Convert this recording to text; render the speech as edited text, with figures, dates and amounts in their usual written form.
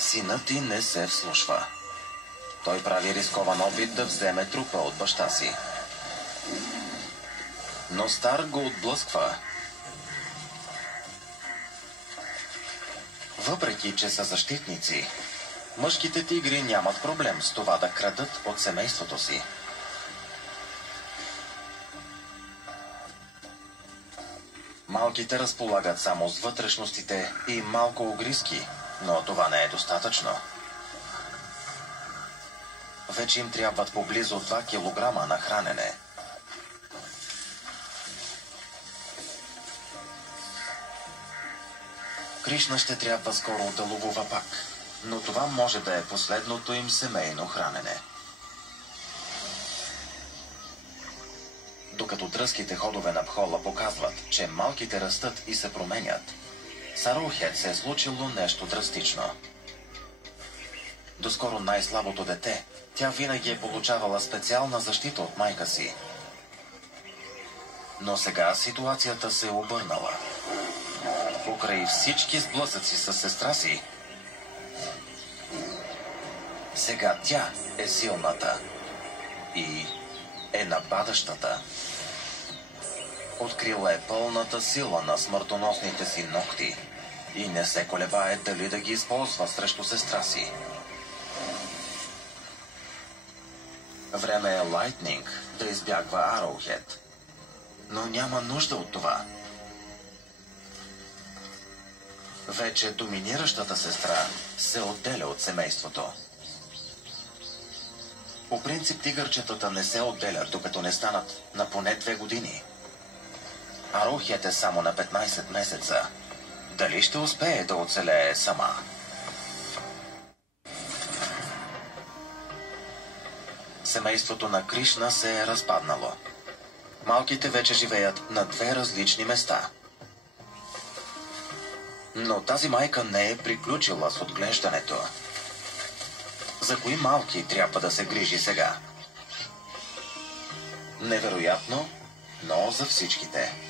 Синът ти не се вслушва. Той прави рискован опит да вземе трупа от баща си. Но Стар го отблъсква. Въпреки че са защитници, мъжките тигри нямат проблем с това да крадат от семейството си. Малките разполагат само с вътрешностите и малко огризки, но това не е достатъчно. Вече им трябват поблизо 2 килограма на хранене. Кришна ще трябва скоро да ловува пак, но това може да е последното им семейно хранене. Докато дръзките ходове на Пхола показват, че малките растат и се променят, с Араухет се е случило нещо драстично. Доскоро най-слабото дете, тя винаги е получавала специална защита от майка си. Но сега ситуацията се е обърнала. Покрай всички сблъсъци с сестра си, сега тя е силната и е нападащата. Открила е пълната сила на смъртоносните си ногти и не се колебае дали да ги използва срещу сестра си. Време е Лайтнинг да избягва Араухет, но няма нужда от това. Вече доминиращата сестра се отделя от семейството. По принцип тигърчетата не се отделят, докато не станат на поне 2 години. Араухет е само на 15 месеца. Дали ще успее да оцелее сама? Семейството на Кришна се е разпаднало. Малките вече живеят на 2 различни места. Но тази майка не е приключила с отглеждането. За кои малки трябва да се грижи сега? Невероятно, но за всичките.